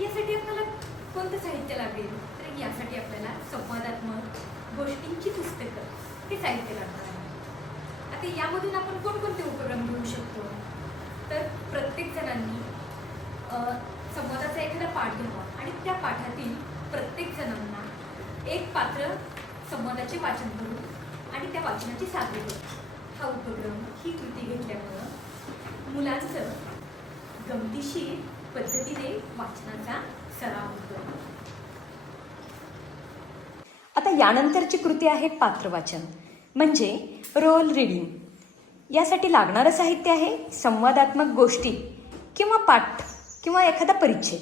यासाठी आपल्याला कोणतं साहित्य लागेल? तर यासाठी आपल्याला संवादात्मक गोष्टींची पुस्तकं हे साहित्य लागणार आहे. आता यामधून आपण कोणकोणते उपक्रम घेऊ शकतो? तर प्रत्येक जणांनी संवादाचा एखादा पाठ घ्यावा आणि त्या पाठातील प्रत्येक जणांना एक पात्र संवादाचे वाचन करून आणि त्या वाचनाची साधने करू हा उपक्रम ही कृती घेतल्यामुळं मुलांचं गमतीशीर पद्धतीने वाचनाचा सराव होतो. आता यानंतरची कृती आहे पात्रवाचन म्हणजे रोल रिडिंग. यासाठी लागणारं साहित्य आहे संवादात्मक गोष्टी किंवा पाठ किंवा एखादा परिचय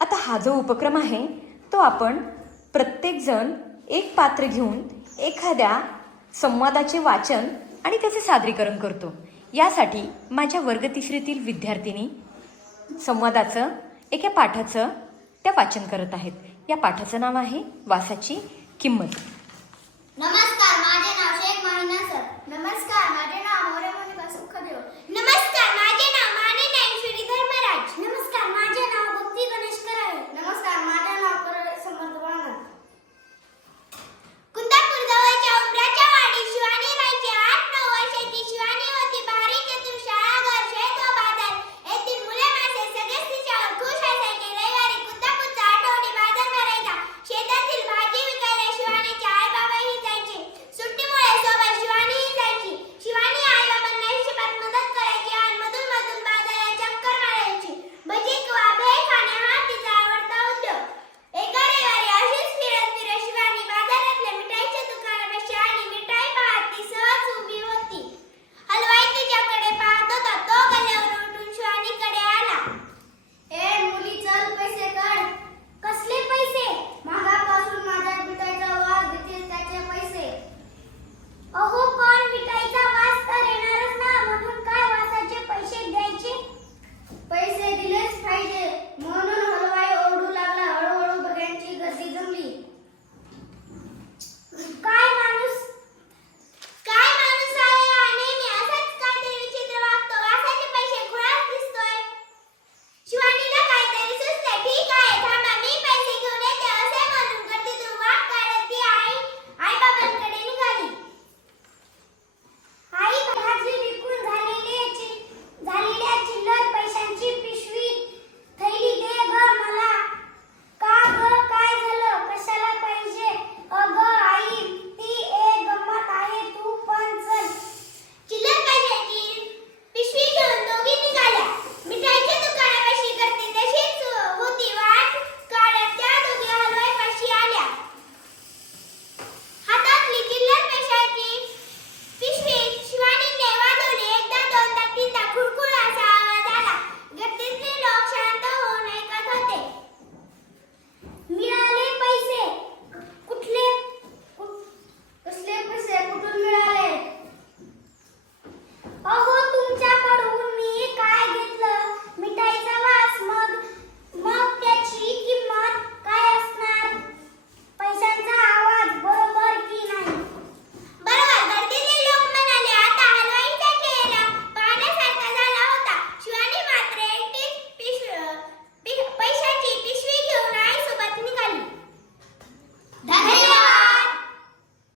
आता हा जो उपक्रम आहे तो आपण प्रत्येकजण एक पात्र घेऊन एखाद्या संवादाचे वाचन आणि त्याचे सादरीकरण करतो. यासाठी माझ्या वर्ग तिसरीतील विद्यार्थिनी संवादाचं एका पाठाचं त्या वाचन करत आहेत. या पाठाचं नाव आहे वासाची किंमत. नमस्कार माझे नाव शेख महिना सर. नमस्कार माझे नाव मोरे मोनिका सुखदेव.